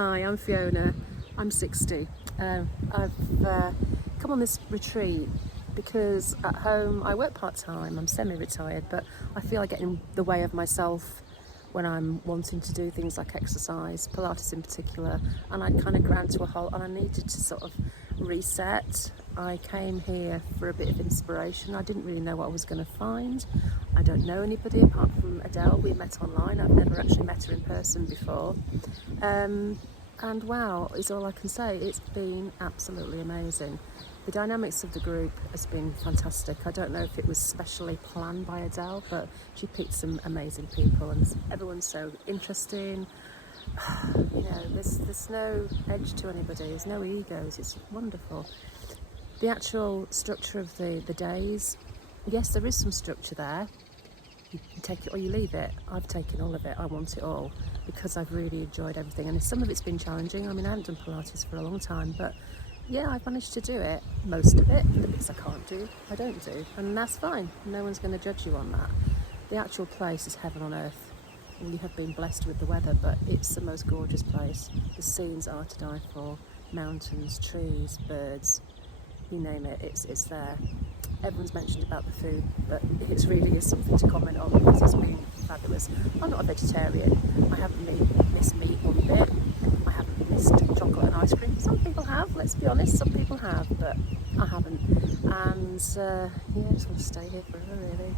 Hi, I'm Fiona. I'm 60. I've come on this retreat because at home I work part-time, I'm semi-retired, but I feel I get in the way of myself when I'm wanting to do things like exercise, Pilates in particular, and I kind of ground to a halt and I needed to sort of reset. I came here for a bit of inspiration. I didn't really know what I was going to find. I don't know anybody apart from Adele. We met online. I've never actually met her in person before. And wow is all I can say. It's been absolutely amazing. The dynamics of the group has been fantastic. I don't know if it was specially planned by Adele, but she picked some amazing people and everyone's so interesting. You know, there's no edge to anybody, there's no egos, it's wonderful. The actual structure of the days, yes, there is some structure there. You take it or you leave it. I've taken all of it. I want it all because I've really enjoyed everything. And some of it's been challenging. I mean, I haven't done Pilates for a long time, but yeah, I've managed to do it. Most of it. The bits I can't do, I don't do. And that's fine. No one's going to judge you on that. The actual place is heaven on earth. We have been blessed with the weather, but it's the most gorgeous place. The scenes are to die for. Mountains, trees, birds, you name it, it's there. Everyone's mentioned about the food, but it really is something to comment on because it's been fabulous. I'm not a vegetarian. I haven't missed meat one bit. I haven't missed chocolate and ice cream. Some people have, let's be honest, some people have, but I haven't. And yeah, I just want to stay here forever, really.